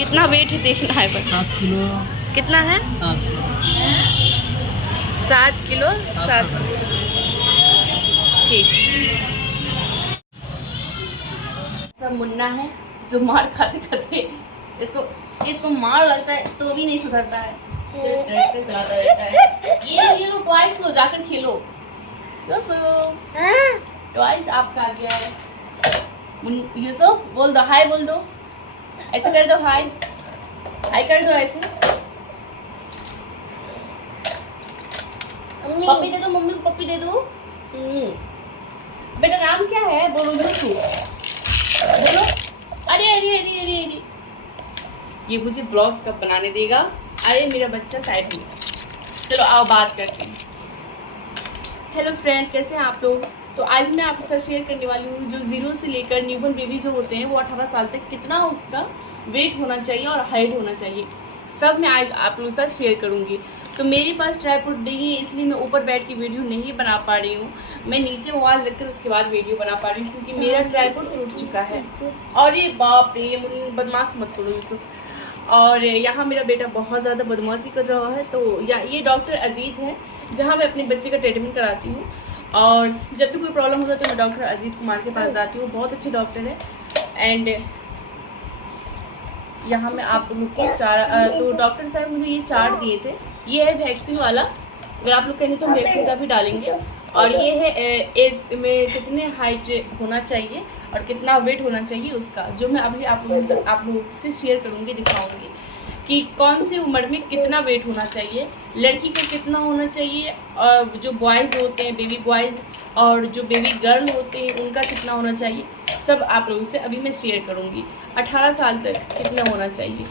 कितना वेट है देखना है बस। 7 किलो कितना है? 700। 7 किलो 700। ठीक। सब मुन्ना है जो मार खाते खाते इसको मार लगता है तो भी नहीं सुधरता है, सिर्फ ट्रैक्टर चलाता रहता है। ये लो टॉयज लो, जाकर खेलो। टॉयज आपका आ गया है। यूसुफ बोल दो हाय, बोल दो, ऐसे कर दो, हाय हाय कर दो ऐसे। पप्पी दे दो, मम्मी को पप्पी दे दो। बेटा नाम क्या है बोलो तू, बोलो। अरे अरे अरे अरे अरे, ये मुझे ब्लॉग कब बनाने देगा? अरे मेरा बच्चा साइड में। चलो आओ बात करते हैं। हेलो फ्रेंड, कैसे हैं आप लोग? तो आज मैं आपके साथ शेयर करने वाली हूँ जो 0 से लेकर न्यूबॉर्न बेबी जो होते हैं वो 18 साल तक कितना उसका वेट होना चाहिए और हाइट होना चाहिए, सब मैं आज आप लोगों के साथ शेयर करूँगी। तो मेरे पास ट्राइपॉड नहीं है इसलिए मैं ऊपर बैठ के वीडियो नहीं बना पा रही हूँ। मैं नीचे मोबाइल रखकर उसके बाद वीडियो बना पा रही हूँ क्योंकि मेरा ट्राइपॉड टूट चुका है। और ये बाप रे, बदमाश मत करो यूसुफ। और यहाँ मेरा बेटा बहुत ज़्यादा बदमाशी कर रहा है। तो ये डॉक्टर अजीत है जहाँ मैं अपने बच्चे का ट्रीटमेंट कराती हूँ। और जब भी कोई प्रॉब्लम होता है तो मैं डॉक्टर अजीत कुमार के पास जाती हूँ, बहुत अच्छे डॉक्टर है। एंड यहाँ मैं आप लोग को तो डॉक्टर साहब मुझे ये चार्ट दिए थे। ये है वैक्सीन वाला, अगर आप लोग कहेंगे तो वैक्सीन का भी डालेंगे। और ये है एज में कितने हाइट होना चाहिए और कितना वेट होना चाहिए उसका, जो मैं अभी आप लोगों से शेयर करूँगी, दिखाऊँगी कि कौन सी उम्र में कितना वेट होना चाहिए, लड़की का कितना होना चाहिए, और जो बॉयज़ होते हैं बेबी बॉयज़ और जो बेबी गर्ल होते हैं उनका कितना होना चाहिए, सब आप लोगों से अभी मैं शेयर करूँगी। 18 साल तक कितना होना चाहिए।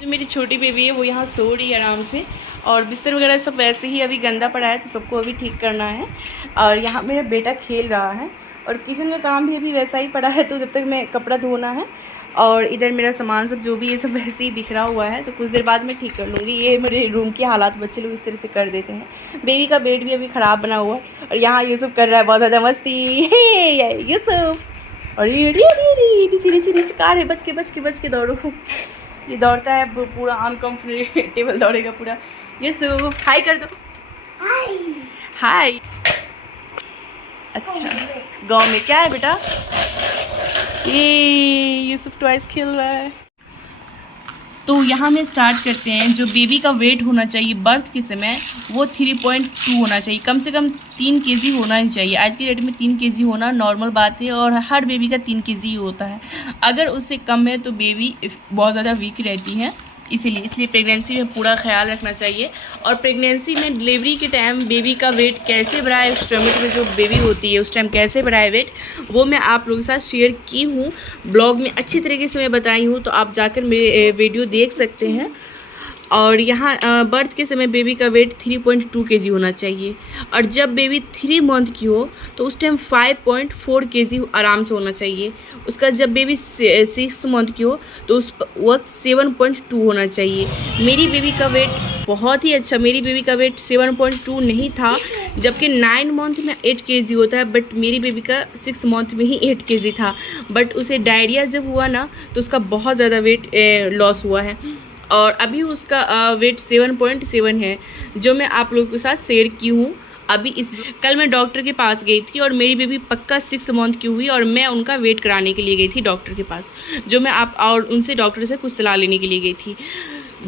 जो मेरी छोटी बेबी है वो यहाँ सो रही है आराम से, और बिस्तर वगैरह सब वैसे ही अभी गंदा पड़ा है तो सबको अभी ठीक करना है। और यहाँ मेरा बेटा खेल रहा है और किचन का काम भी अभी वैसा ही पड़ा है, तो जब तक मैं कपड़ा धोना है। और इधर मेरा सामान सब जो भी ये सब वैसे ही बिखरा हुआ है, तो कुछ देर बाद मैं ठीक कर लूँगी। ये मेरे रूम की हालात बच्चे लोग इस तरह से कर देते हैं। बेबी का बेड भी अभी ख़राब बना हुआ है और यहाँ यूसुफ कर रहा है बहुत ज़्यादा मस्ती। हे यूसुफ, और ये नीचे नीचे नीचे कार है, बच के दौड़ो। ये दौड़ता है पूरा अनकम्फर्टेबल दौड़ेगा पूरा। यूसुफ हाय कर दो, हाय। अच्छा, गाँव में क्या है बेटा? ये यूसुफ टॉयज खेल रहा है। तो यहाँ में स्टार्ट करते हैं। जो बेबी का वेट होना चाहिए बर्थ के समय वो 3.2 होना चाहिए, कम से कम 3 kg होना ही चाहिए। आज की डेट में 3 kg होना नॉर्मल बात है और हर बेबी का 3 kg ही होता है। अगर उससे कम है तो बेबी बहुत ज़्यादा वीक रहती है, इसलिए प्रेगनेंसी में पूरा ख्याल रखना चाहिए। और प्रेगनेंसी में डिलीवरी के टाइम बेबी का वेट कैसे बढ़ाए, स्टमक में जो बेबी होती है उस टाइम कैसे बढ़ाए वेट, वो मैं आप लोगों के साथ शेयर की हूँ, ब्लॉग में अच्छी तरीके से मैं बताई हूँ, तो आप जाकर मेरे वीडियो देख सकते हैं। और यहाँ बर्थ के समय बेबी का वेट 3.2 kg होना चाहिए, और जब बेबी 3 मंथ की हो तो उस टाइम 5.4 kg आराम से होना चाहिए। उसका जब बेबी 6 मंथ की हो तो उस वक्त 7.2 होना चाहिए। मेरी बेबी का वेट बहुत ही अच्छा, मेरी बेबी का वेट 7.2 नहीं था, जबकि 9 मंथ में 8 kg होता है, बट मेरी बेबी का 6 मंथ में ही 8 kg था। बट उसे डायरिया जब हुआ ना तो उसका बहुत ज़्यादा वेट लॉस हुआ है, और अभी उसका वेट 7.7 है, जो मैं आप लोगों के साथ शेयर की हूँ। अभी कल मैं डॉक्टर के पास गई थी और मेरी बेबी पक्का 6 मंथ की हुई, और मैं उनका वेट कराने के लिए गई थी डॉक्टर के पास, जो मैं और उनसे डॉक्टर से कुछ सलाह लेने के लिए गई थी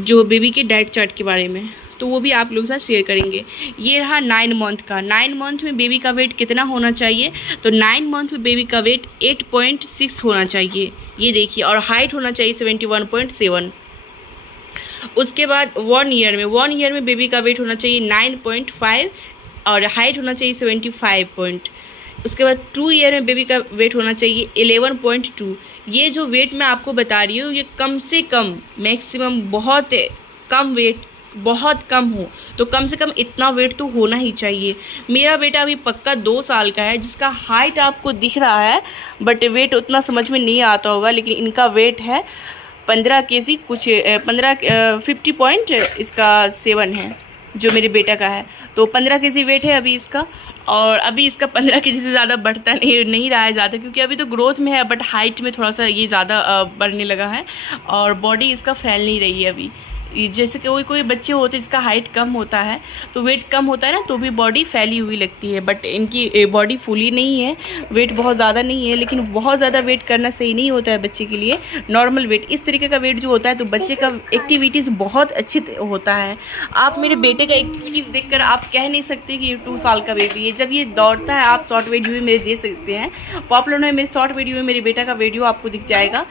जो बेबी के डाइट चार्ट के बारे में, तो वो भी आप लोगों के साथ शेयर करेंगे। ये रहा 9 मंथ का। 9 मंथ में बेबी का वेट कितना होना चाहिए, तो 9 मंथ में बेबी का वेट 8.6 होना चाहिए, ये देखिए। और हाइट होना चाहिए 71.7। उसके बाद 1 ईयर में बेबी का वेट होना चाहिए 9.5 और हाइट होना चाहिए 75 उसके बाद 2 ईयर में बेबी का वेट होना चाहिए 11.2। ये जो वेट मैं आपको बता रही हूँ ये कम से कम, मैक्सिमम बहुत कम वेट, बहुत कम हो तो कम से कम इतना वेट तो होना ही चाहिए। मेरा बेटा अभी पक्का 2 साल का है, जिसका हाइट आपको दिख रहा है बट वेट उतना समझ में नहीं आता होगा, लेकिन इनका वेट है 15 kg कुछ 50 पॉइंट इसका 7 है जो मेरे बेटा का है, तो 15 kg वेट है अभी इसका। और अभी इसका 15 केजी से ज़्यादा बढ़ता नहीं रहा है ज़्यादा, क्योंकि अभी तो ग्रोथ में है, बट हाइट में थोड़ा सा ये ज़्यादा बढ़ने लगा है। और बॉडी इसका फैल नहीं रही है अभी। जैसे कि कोई कोई बच्चे होते हैं जिसका हाइट कम होता है तो वेट कम होता है ना, तो भी बॉडी फैली हुई लगती है, बट इनकी बॉडी फूली नहीं है, वेट बहुत ज़्यादा नहीं है। लेकिन बहुत ज़्यादा वेट करना सही नहीं होता है बच्चे के लिए। नॉर्मल वेट इस तरीके का वेट जो होता है तो बच्चे का एक्टिविटीज़ बहुत अच्छी होता है। आप मेरे बेटे का एक्टिविटीज़ देखकर आप कह नहीं सकते कि ये 2 साल का बेबी है। जब ये दौड़ता है, आप शॉर्ट वीडियो में मेरे दे सकते हैं, पॉपुलर में मेरे शॉर्ट वीडियो में मेरे बेटा का वीडियो आपको दिख जाएगा,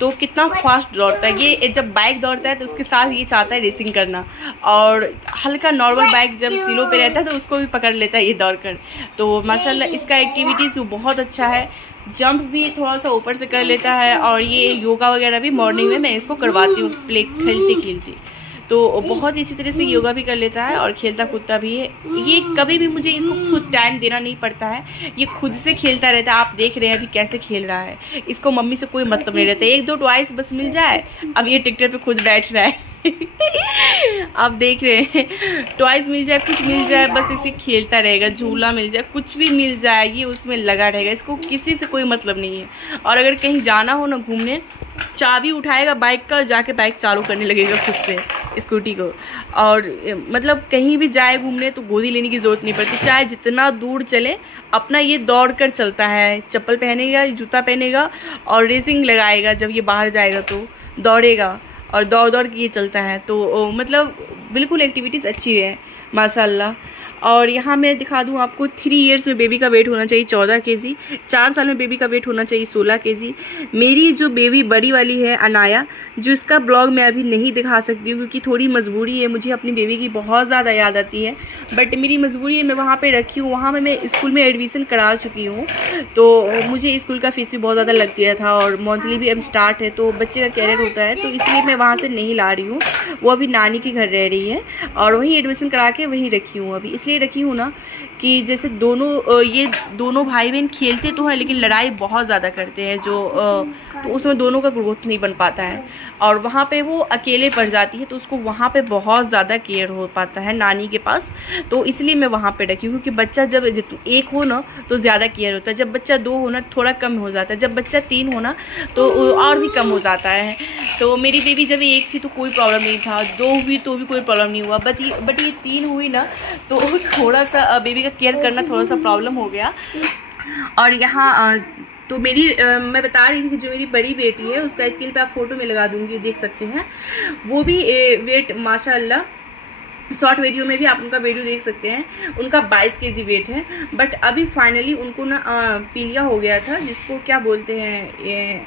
तो कितना फास्ट दौड़ता है। ये जब बाइक दौड़ता है तो उसके साथ ये चाहता है रेसिंग करना, और हल्का नॉर्मल बाइक जब सिलों पे रहता है तो उसको भी पकड़ लेता है ये दौड़कर। तो माशाल्लाह इसका एक्टिविटीज़ बहुत अच्छा है। जंप भी थोड़ा सा ऊपर से कर लेता है, और ये योगा वगैरह भी मॉर्निंग में मैं इसको करवाती हूँ प्ले खेलते खेलते, तो बहुत ही अच्छी तरह से योगा भी कर लेता है और खेलता कूदता भी है। ये कभी भी मुझे इसको खुद टाइम देना नहीं पड़ता है, ये खुद से खेलता रहता है। आप देख रहे हैं अभी कैसे खेल रहा है, इसको मम्मी से कोई मतलब नहीं रहता। 1-2 टॉयज बस मिल जाए, अब ये ट्रैक्टर पे खुद बैठ रहा है आप देख रहे हैं, टॉयज मिल जाए, कुछ मिल जाए, बस इसे खेलता रहेगा। झूला मिल जाए, कुछ भी मिल जाए, ये उसमें लगा रहेगा, इसको किसी से कोई मतलब नहीं है। और अगर कहीं जाना हो ना घूमने, चाबी उठाएगा बाइक का, जाके बाइक चालू करने लगेगा खुद से, स्कूटी को। और मतलब कहीं भी जाए घूमने तो गोदी लेने की ज़रूरत नहीं पड़ती, चाहे जितना दूर चले अपना ये दौड़ कर चलता है। चप्पल पहनेगा, जूता पहनेगा और रेसिंग लगाएगा, जब ये बाहर जाएगा तो दौड़ेगा और दौड़ दौड़ के ये चलता है। तो मतलब बिल्कुल एक्टिविटीज़ अच्छी है माशाल्लाह। और यहाँ मैं दिखा दूँ आपको, 3 इयर्स में बेबी का वेट होना चाहिए 14 केजी, 4 साल में बेबी का वेट होना चाहिए 16 केजी। मेरी जो बेबी बड़ी वाली है अनाया, जो इसका ब्लॉग मैं अभी नहीं दिखा सकती हूँ क्योंकि थोड़ी मजबूरी है, मुझे अपनी बेबी की बहुत ज़्यादा याद आती है, बट मेरी मजबूरी है, मैं वहाँ पर रखी हूँ। वहाँ मैं स्कूल में एडमिशन करा चुकी हूँ, तो मुझे स्कूल का फ़ीस भी बहुत ज़्यादा लग गया था, और मंथली भी अब स्टार्ट है, तो बच्चे का कैरियर होता है, तो इसलिए मैं वहाँ से नहीं ला रही हूँ। वो अभी नानी के घर रह रही है और वहीं एडमिशन करा के वहीं रखी हूँ अभी। इसलिए रखी हूँ ना कि जैसे ये दोनों भाई बहन खेलते तो हैं लेकिन लड़ाई बहुत ज़्यादा करते हैं, तो उसमें दोनों का ग्रोथ नहीं बन पाता है, और वहाँ पे वो अकेले पड़ जाती है, तो उसको वहाँ पे बहुत ज़्यादा केयर हो पाता है नानी के पास। तो इसलिए मैं वहाँ पे रखी हूँ, क्योंकि बच्चा जब एक हो ना तो ज़्यादा केयर होता है, जब बच्चा 2 हो ना थोड़ा कम हो जाता है, जब बच्चा 3 हो ना तो और भी कम हो जाता है। तो मेरी बेबी जब 1 थी तो कोई प्रॉब्लम नहीं था, 2 हुई तो भी कोई प्रॉब्लम नहीं हुआ, बट ये 3 हुई ना तो थोड़ा सा बेबी का केयर करना थोड़ा सा प्रॉब्लम हो गया। और यहाँ तो मेरी मैं बता रही थी कि जो मेरी बड़ी बेटी है उसका स्क्रीन पे आप फ़ोटो में लगा दूँगी, देख सकते हैं। वो भी वेट माशाल्लाह, शॉर्ट वीडियो में भी आप उनका वीडियो देख सकते हैं, उनका 22 केजी वेट है। बट अभी फाइनली उनको ना पीलिया हो गया था, जिसको क्या बोलते हैं, ये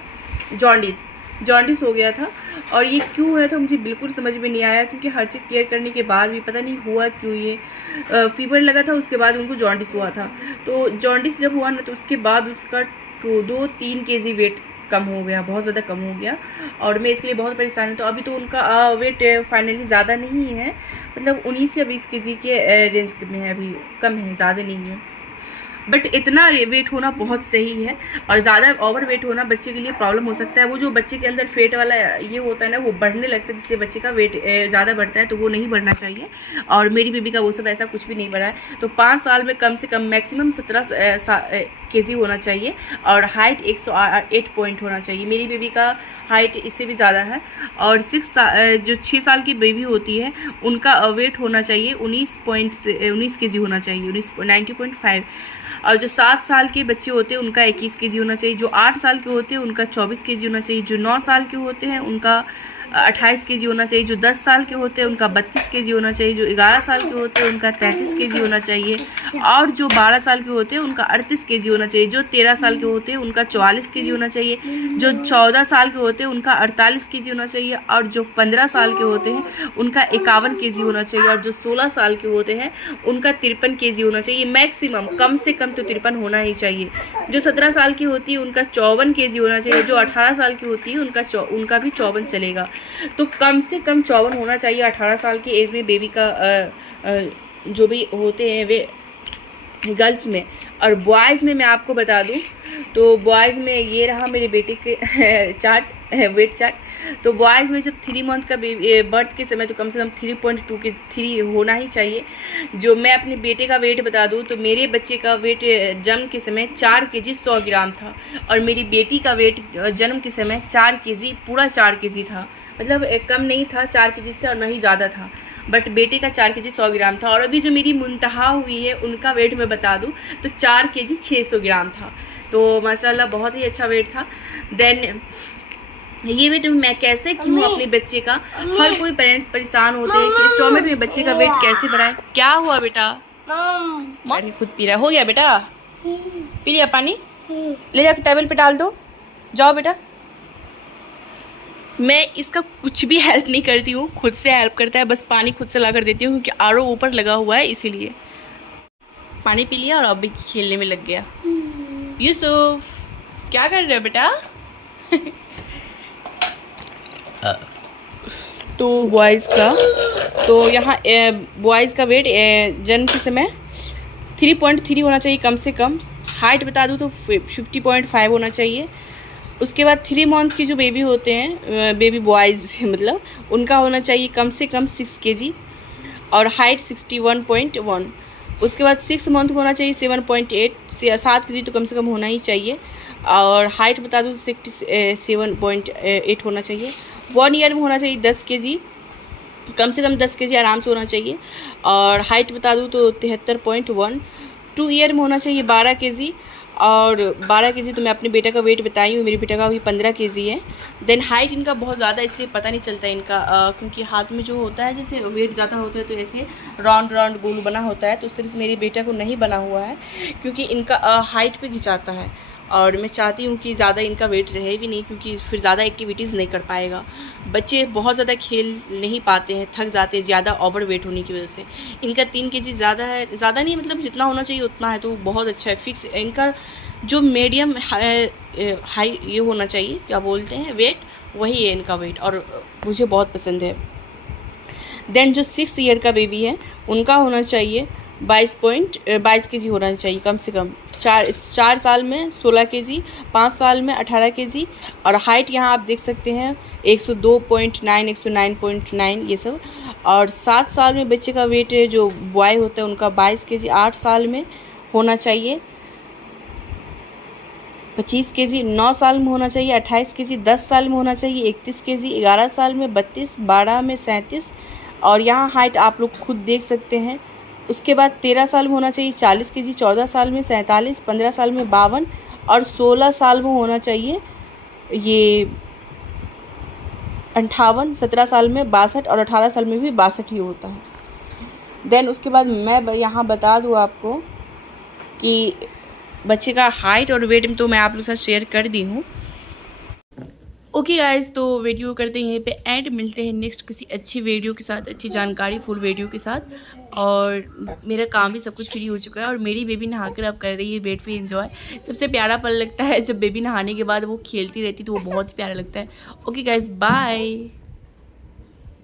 जॉन्डिस हो गया था। और ये क्यों हुआ था मुझे बिल्कुल समझ में नहीं आया, क्योंकि हर चीज़ केयर करने के बाद भी पता नहीं हुआ क्यों। ये फीवर लगा था, उसके बाद उनको जॉन्डिस हुआ था। तो जॉन्डिस जब हुआ ना तो उसके बाद उसका 2-3 केजी वेट कम हो गया, बहुत ज़्यादा कम हो गया, और मैं इसके लिए बहुत परेशान हूँ। तो अभी तो उनका वेट फाइनली ज़्यादा नहीं है, मतलब 19 या 20 केजी के रेंज में है, अभी कम है, ज़्यादा नहीं है। बट इतना वेट होना बहुत सही है, और ज़्यादा ओवर वेट होना बच्चे के लिए प्रॉब्लम हो सकता है। वो जो बच्चे के अंदर फेट वाला ये होता है ना, वो बढ़ने लगता है, जिससे बच्चे का वेट ज़्यादा बढ़ता है, तो वो नहीं बढ़ना चाहिए। और मेरी बेबी का वो सब ऐसा कुछ भी नहीं बढ़ा है। तो 5 साल में कम से कम मैक्सिमम 17 केजी होना चाहिए, और हाइट 108 पॉइंट होना चाहिए। मेरी बेबी का हाइट इससे भी ज़्यादा है। और 6 साल की बेबी होती है उनका वेट होना चाहिए 19 केजी होना चाहिए, 90.5। और जो 7 साल के बच्चे होते हैं उनका 21 केजी होना चाहिए, जो 8 साल के होते हैं उनका 24 केजी होना चाहिए, जो 9 साल के होते हैं उनका 28 केजी होना चाहिए, जो 10 साल के होते हैं उनका 32 केजी होना चाहिए, जो 11 साल के होते हैं उनका 33 केजी होना चाहिए, और जो 12 साल के होते हैं उनका 38 केजी होना चाहिए, जो 13 साल के होते हैं उनका 44 केजी होना चाहिए, जो 14 साल के होते हैं उनका 48 केजी होना चाहिए, और जो 15 साल के होते हैं उनका 51 केजी होना चाहिए, और जो 16 साल के होते हैं उनका 53 केजी होना चाहिए। मैक्सिमम कम से कम तो 53 होना ही चाहिए। जो 17 साल की होती है उनका 54 केजी होना चाहिए, जो 18 साल की होती है उनका भी 54 चलेगा। तो कम से कम 54 होना चाहिए 18 साल की एज में बेबी का जो भी होते हैं वे गर्ल्स में। और बॉयज़ में मैं आपको बता दूं तो बॉयज़ में ये रहा मेरे बेटे के चार्ट, वेट चार्ट। तो बॉयज़ में जब 3 मंथ का बर्थ के समय तो कम से कम 3.2 के 3 होना ही चाहिए। जो मैं अपने बेटे का वेट बता दूं तो मेरे बच्चे का वेट जन्म के समय 4 kg 100 ग्राम था, और मेरी बेटी का वेट जन्म के समय 4 kg, पूरा 4 kg था। मतलब कम नहीं था 4 kg से और ना ही ज़्यादा था, बट बेटे का 4 kg 100 ग्राम था। और अभी जो मेरी मुंतहा हुई है उनका वेट मैं बता दूं तो 4 kg 600 ग्राम था। तो माशाल्लाह बहुत ही अच्छा वेट था। देन ये वेट मैं कैसे क्यों अपने बच्चे का, हर कोई पेरेंट्स परेशान होते हैं कि स्टोमक में बच्चे का वेट कैसे बढ़ाए। क्या हुआ बेटा? पानी खुद पी रहा है। हो गया बेटा? पी लिया पानी? ले जाकर टेबल पे डाल दो, जाओ बेटा। मैं इसका कुछ भी हेल्प नहीं करती हूँ, खुद से हेल्प करता है, बस पानी खुद से ला कर देती हूँ क्योंकि आरओ ऊपर लगा हुआ है इसीलिए। पानी पी लिया और अब भी खेलने में लग गया। यूसुफ क्या कर रहे हो बेटा? तो बॉयज़ का, तो यहाँ बॉयज़ का वेट जन्म के समय 3.3 होना चाहिए कम से कम। हाइट बता दूँ तो 50.5 होना चाहिए। उसके बाद 3 मंथ की जो बेबी होते हैं, बेबी बॉयज़ मतलब, उनका होना चाहिए कम से कम 6 kg और हाइट 61.1। उसके बाद 6 मंथ होना चाहिए 7.8 से 7 kg तो कम से कम होना ही चाहिए। और हाइट बता दूँ 67.8 होना चाहिए। 1 ईयर में होना चाहिए 10 kg, कम से कम 10 kg आराम से होना चाहिए। और हाइट बता दूँ तो 73.1। 2 ईयर में होना चाहिए 12 kg, और 12 kg तो मैं अपने बेटा का वेट बताई हूँ, मेरे बेटा का अभी 15 kg है। देन हाइट इनका बहुत ज़्यादा इसलिए पता नहीं चलता इनका, क्योंकि हाथ में जो होता है जैसे वेट ज़्यादा होता है तो ऐसे राउंड राउंड गोल बना होता है, तो उस तरह से मेरे बेटा को नहीं बना हुआ है क्योंकि इनका हाइट पे खिंचाता है। और मैं चाहती हूँ कि ज़्यादा इनका वेट रहे भी नहीं क्योंकि फिर ज़्यादा एक्टिविटीज़ नहीं कर पाएगा। बच्चे बहुत ज़्यादा खेल नहीं पाते हैं, थक जाते हैं ज़्यादा ओवर वेट होने की वजह से। इनका 3 kg ज़्यादा है, ज़्यादा नहीं मतलब जितना होना चाहिए उतना है, तो बहुत अच्छा है। फिक्स इनका जो मीडियम हाई ये होना चाहिए, क्या बोलते हैं, वेट, वही है इनका वेट, और मुझे बहुत पसंद है। देन जो 6 ईयर का बेबी है उनका होना चाहिए 22 kg होना चाहिए कम से कम। 4 साल में 16 kg, 5 साल में 18 kg, और हाइट यहाँ आप देख सकते हैं 102.9, 109.9 ये सब। और 7 साल में बच्चे का वेट जो बॉय होता है उनका 22 kg, 8 साल में होना चाहिए 25 kg, 9 साल में होना चाहिए 28 kg, 10 साल में होना चाहिए 31 kg, 11 साल में 32, 12 में 37, और यहाँ हाइट आप लोग खुद देख सकते हैं। उसके बाद 13 साल में होना चाहिए 40 kg, 14 साल में 47, 15 साल में 52, और 16 साल में होना चाहिए ये 58, 17 साल में 62, और 18 साल में भी 62 ही होता है। देन उसके बाद मैं यहाँ बता दूँ आपको कि बच्चे का हाइट और वेट तो मैं आप लोग के साथ शेयर कर दी हूँ। ओके गाइस, तो वीडियो करते हैं यहीं पे एंड, मिलते हैं नेक्स्ट किसी अच्छी वीडियो के साथ, अच्छी जानकारी फुल वीडियो के साथ। और मेरा काम भी सब कुछ फ्री हो चुका है और मेरी बेबी नहाकर अब कर रही है बेड पे एंजॉय। सबसे प्यारा पल लगता है जब बेबी नहाने के बाद वो खेलती रहती तो वो बहुत ही प्यारा लगता है। Okay guys, bye.